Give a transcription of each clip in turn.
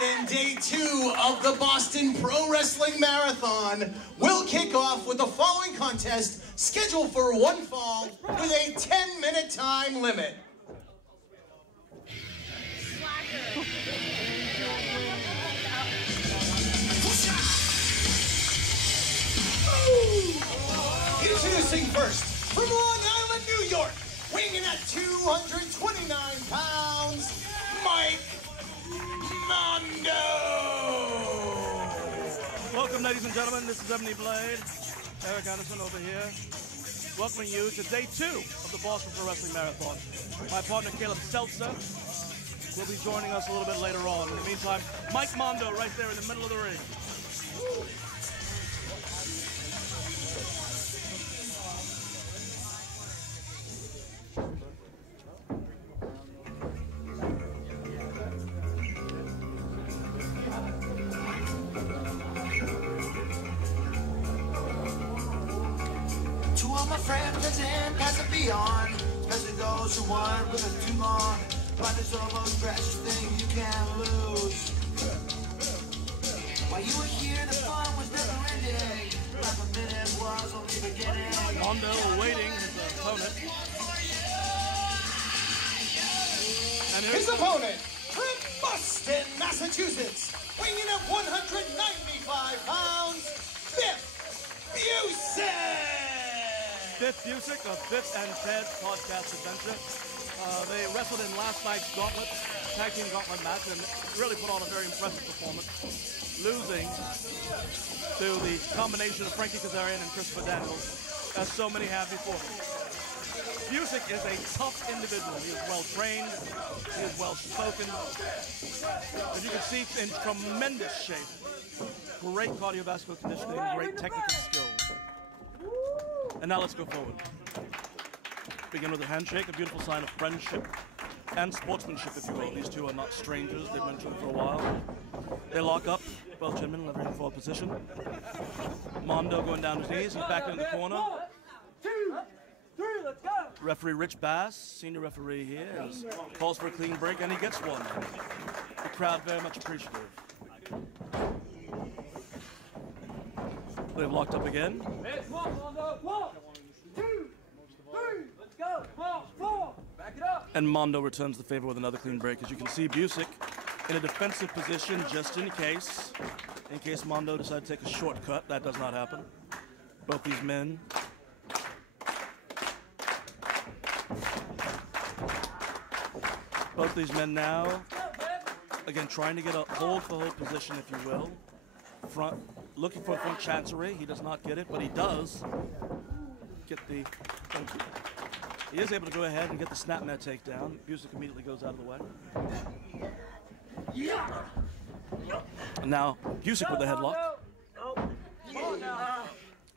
then day 2 of the Boston Pro Wrestling Marathon will kick off with the following contest scheduled for one fall with a 10-minute time limit. Introducing first, from Long Island, New York, weighing in at 229 pounds, Mike Mondo! Welcome, ladies and gentlemen. This is Ebony Blade. Eric Anderson over here, welcoming you to day 2 of the Boston Pro Wrestling Marathon. My partner, Caleb Seltzer, will be joining us a little bit later on. In the meantime, Mike Mondo right there in the middle of the ring. And pass it beyond, especially those who want with it too long. But it's the most precious thing you can lose. While you were here, the fun was never ending. Half a minute was only beginning. Mondo awaiting his opponent. And his opponent, from Boston, Massachusetts, weighing in at 195 pounds, Biff Busick! Biff Busick of Biff and Ted's Podcast Adventure. They wrestled in last night's Gauntlet, tag team Gauntlet match, and really put on a very impressive performance, losing to the combination of Frankie Kazarian and Christopher Daniels, as so many have before. Busick is a tough individual. He is well trained, he is well spoken, as you can see, in tremendous shape. Great cardiovascular conditioning, great technical skill. And now let's go forward. Begin with a handshake, a beautiful sign of friendship and sportsmanship, if you will. These two are not strangers. They've been together for a while. They lock up, both gentlemen in a forward position. Mondo going down his knees. He's back in the corner. 1, 2, 3, let's go! Referee Rich Bass, senior referee here, calls for a clean break, and he gets one. The crowd very much appreciative. They've locked up again. Let's walk, Mondo. 1, 2, 3, let's go. 4, back it up. And Mondo returns the favor with another clean break. As you can see, Busick in a defensive position just in case Mondo decides to take a shortcut. That does not happen. Both these men. Both these men now, again, trying to get a hold-for-hold position, if you will. Front, looking for a front chancery. He does not get it, but he does get the... He is able to go ahead and get the snapmare takedown. Busick immediately goes out of the way. And now Busick with the headlock.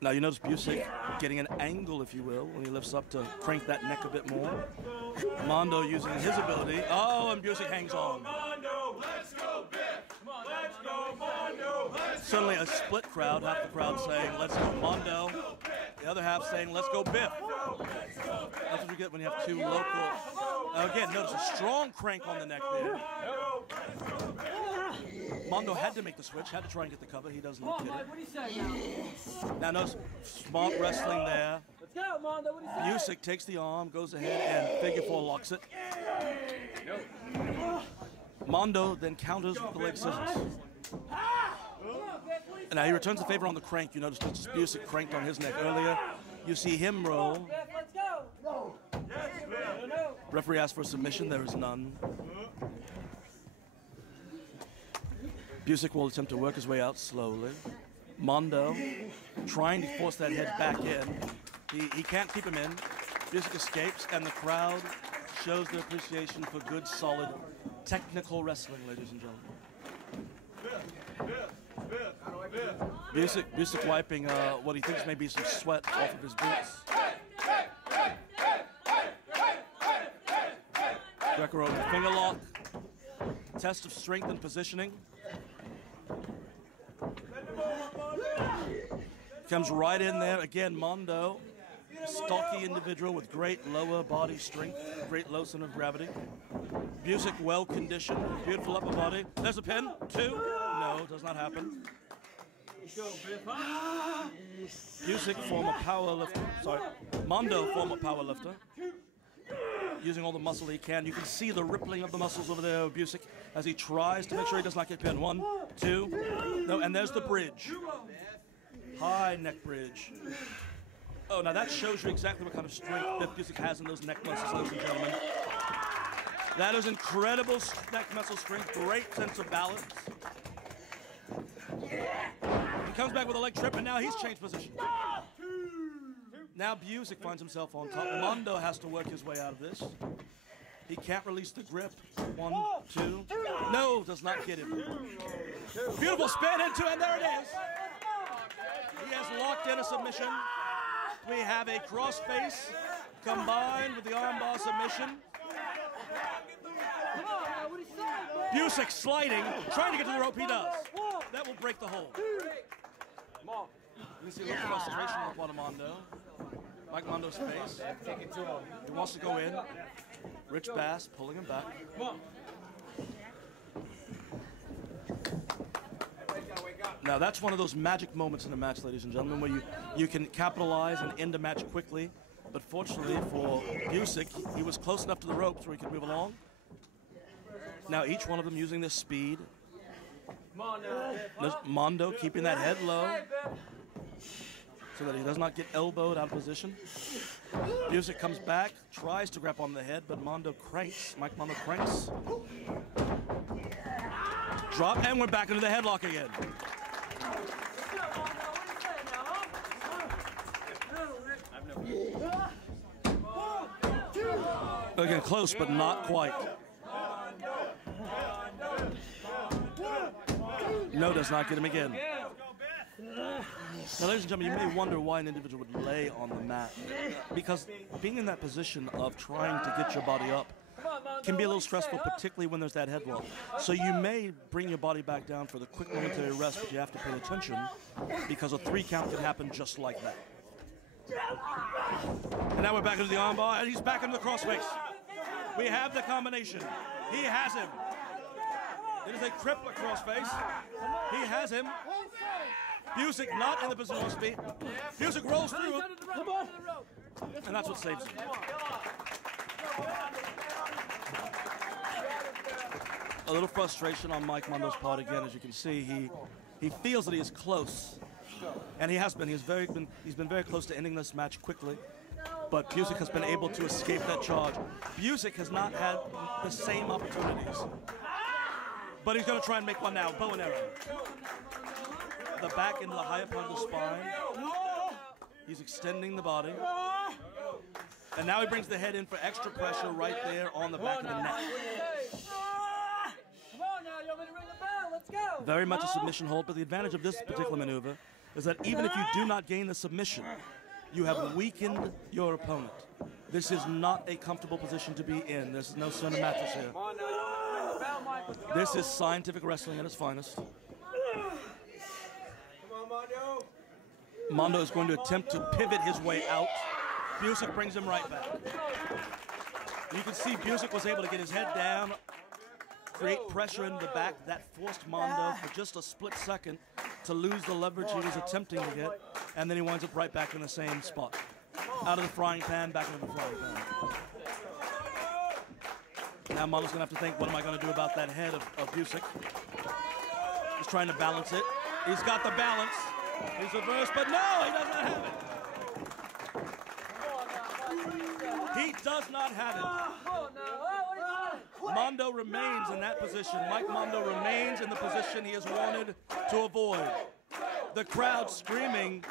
Now you notice Busick getting an angle, if you will, when he lifts up to crank that neck a bit more. Mondo using his ability. Oh, and Busick hangs on. Mondo, let's go, Biff! Let's go, Mondo! Suddenly a split crowd, half the crowd saying, let's go Mondo. The other half saying, let's go Biff. That's what you get when you have two local. Now again, notice a strong crank on the neck there. Mondo had to make the switch, had to try and get the cover. He does not get it. What do you say now? Now notice smart wrestling there. Let's go, Mondo. What do you say? Busick takes the arm, goes ahead and figure 4 locks it. Mondo then counters with the leg scissors. And now he returns the favor on the crank. You notice that Busick cranked on his neck earlier. You see him roll. Let's go. Referee asks for a submission. There is none. Busick will attempt to work his way out slowly. Mondo trying to force that head back in. He can't keep him in. Busick escapes, and the crowd shows their appreciation for good, solid, technical wrestling, ladies and gentlemen. Busick wiping what he thinks may be some sweat off of his boots. Greco-Roman finger lock. Test of strength and positioning. Comes right in there. Again, Mondo stocky individual with great lower body strength, great low center of gravity. Busick well conditioned, beautiful upper body. There's a pin, 2. No, does not happen. Busick, former powerlifter. Sorry, Mondo, former powerlifter. Using all the muscle he can. You can see the rippling of the muscles over there of Busick as he tries to make sure he does not get pinned. 1, 2. No, and there's the bridge. High neck bridge. Oh, now that shows you exactly what kind of strength Biff Busick has in those neck muscles, ladies and gentlemen. That is incredible neck muscle strength, great sense of balance. He comes back with a leg trip, and now he's changed position. Now Busick finds himself on top. Mondo has to work his way out of this. He can't release the grip. 1, 2. No, does not get him. Beautiful spin into, and there it is. He has locked in a submission. We have a crossface combined with the armbar submission. Busick sliding, trying to get to the rope. He does. That will break the hold. You can see a little frustration on the part of Mondo. Like Mondo's face. He wants to go in. Rich Bass pulling him back. Now that's one of those magic moments in the match, ladies and gentlemen, where you can capitalize and end a match quickly. But fortunately for Busick, he was close enough to the ropes where he could move along. Now each one of them using their speed. There's Mondo keeping that head low so that he does not get elbowed out of position. Busick comes back, tries to grab on the head, but Mondo cranks. Mike Mondo cranks. Drop, and we're back into the headlock again. Again, close, but not quite. No, does not get him again. Now, ladies and gentlemen, you may wonder why an individual would lay on the mat. Because being in that position of trying to get your body up can be a little stressful, particularly when there's that headlock. So you may bring your body back down for the quick momentary rest, but you have to pay attention because a 3 count can happen just like that. And now we're back into the armbar, and he's back into the crossface. We have the combination. He has him. It is a crippler crossface. He has him. Busick not in the position of speed. Busick rolls through it. And that's what saves him. A little frustration on Mike Mondo's part again. As you can see, he feels that he is close. And he has been. He's been very close to ending this match quickly. But Busick has been able to escape that charge. Busick has not had the same opportunities. But he's going to try and make one now. Bow and arrow. The back into the higher part of the spine. He's extending the body. And now he brings the head in for extra pressure right there on the back of the neck. Come on now, you want me to ring the bell? Let's go. Very much a submission hold, but the advantage of this particular maneuver is that even if you do not gain the submission, you have weakened your opponent. This is not a comfortable position to be in. There's no center mattress here. This is scientific wrestling at its finest. Mondo is going to attempt to pivot his way out. Busick brings him right back. You can see Busick was able to get his head down, create pressure in the back. That forced Mondo for just a split second to lose the leverage he was attempting to get, and then he winds up right back in the same spot. Out of the frying pan, back into the frying pan. Now Mondo's going to have to think, what am I going to do about that head of Busick? He's trying to balance it. He's got the balance. He's reversed, but no, he does not have it. He does not have it. Mondo remains in that position. Mike Mondo remains in the position he has wanted to avoid. The crowd screaming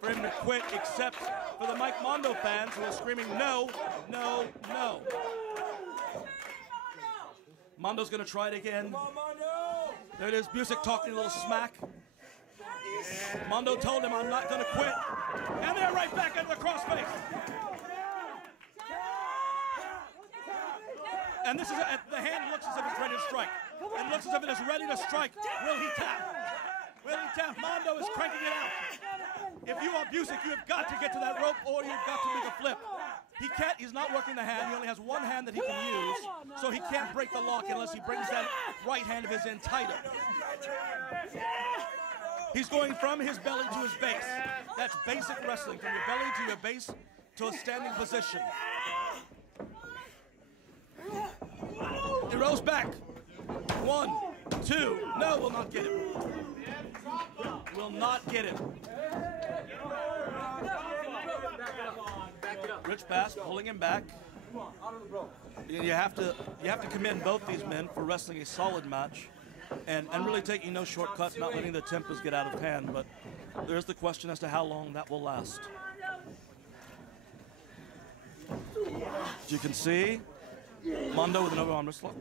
for him to quit, except for the Mike Mondo fans who are screaming, no, no, no. Mondo's going to try it again. There it is, Busick talking a little smack. Mondo told him, I'm not going to quit. And they're right back into the crossface. And this is the hand looks as if it's ready to strike. It looks as if it is ready to strike. Will he tap? Will he tap? Mondo is cranking it out. If you are Busick, you have got to get to that rope or you've got to make a flip. He can't, he's not working the hand. He only has one hand that he can use, so he can't break the lock unless he brings that right hand of his in tighter. He's going from his belly to his base. That's basic wrestling, from your belly to your base to a standing position. He rolls back. 1, 2. No, will not get him. Will not get him. Rich pass, pulling him back. You have to commend both these men for wrestling a solid match and really taking no shortcuts, not letting the tempers get out of hand. But there's the question as to how long that will last. As you can see, Mondo with an overarm wrist lock.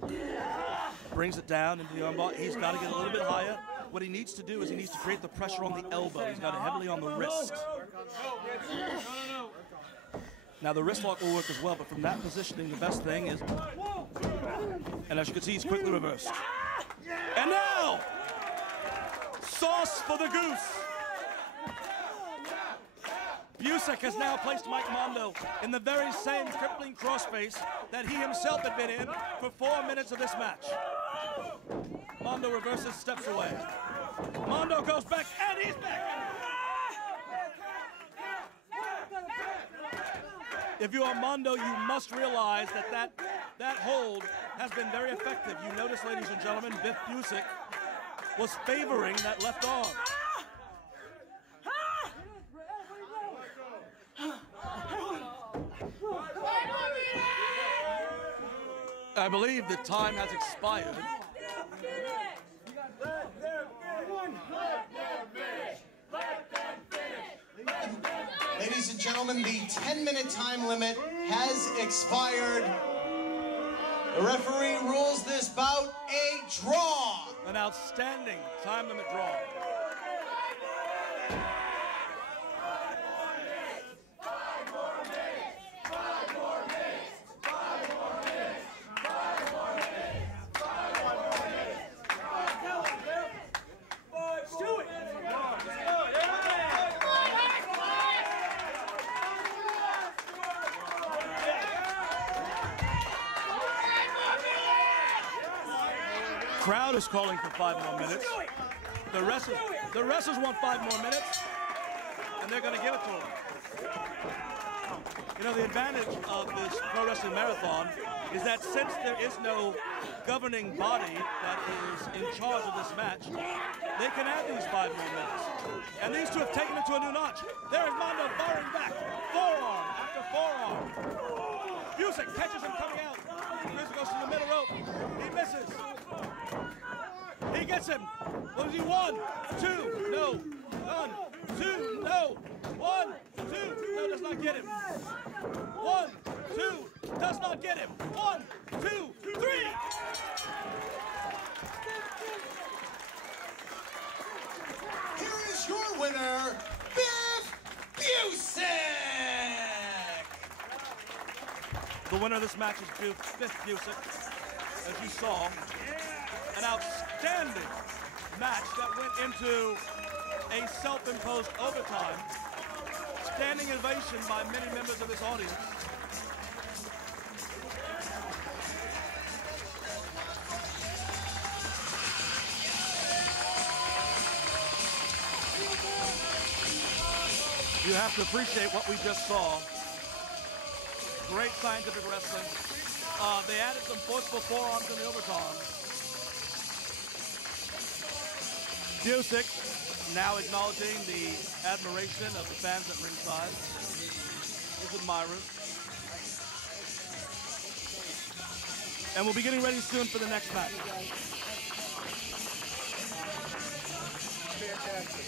Brings it down into the armbar. He's got to get a little bit higher. What he needs to do is he needs to create the pressure on the elbow. He's got it heavily on the wrist. Now the wrist lock will work as well, but from that positioning, the best thing is, and as you can see, he's quickly reversed. And now, sauce for the goose. Busick has now placed Mike Mondo in the very same crippling crossface that he himself had been in for 4 minutes of this match. Mondo reverses, steps away. Mondo goes back, and he's back. If you are Mondo, you must realize that hold has been very effective. You notice, ladies and gentlemen, Biff Busick was favoring that left arm. I believe the time has expired. Ladies and gentlemen, the 10-minute time limit has expired. The referee rules this bout a draw. An outstanding time limit draw. Crowd is calling for 5 more minutes. The wrestlers want 5 more minutes, and they're going to give it to them. You know, the advantage of this pro wrestling marathon is that since there is no governing body that is in charge of this match, they can add these 5 more minutes. And these two have taken it to a new notch. There is Mondo firing back, forearm after forearm. Busick catches him coming out. Busick goes to the middle rope. He misses. He gets him. What is he? 1, 2, no. 1, 2, no. 1, 2, no, does not get him. 1, 2, does not get him. 1, 2, 3. Here is your winner, Biff Busick. The winner of this match is Biff Busick. As you saw, an outstanding match that went into a self-imposed overtime. Standing ovation by many members of this audience. You have to appreciate what we just saw. Great scientific wrestling. They added some forceful forearms in the overtime. Busick now acknowledging the admiration of the fans at ringside, his admirers. And we'll be getting ready soon for the next match. Fantastic.